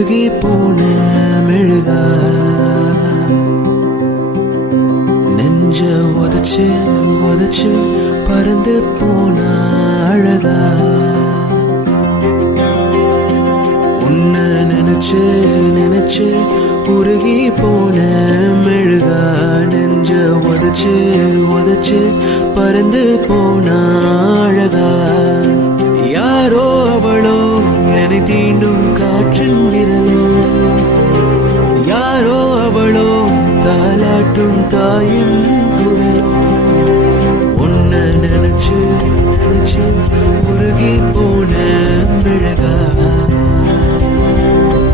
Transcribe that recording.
உருகி போன மெழுகா நெஞ்ச உதச்சு உதச்சு பறந்து போன அழகா உன்னை நினைச்சு நினைச்சு உருகி போன மெழுகா நெஞ்ச உதச்சு உதச்சு பறந்து போன அழகா யாரோ அவளோ என்னை தீண்டும் காற்றின் விரலோ யாரோ அவளோ தாலாட்டும் தாயின்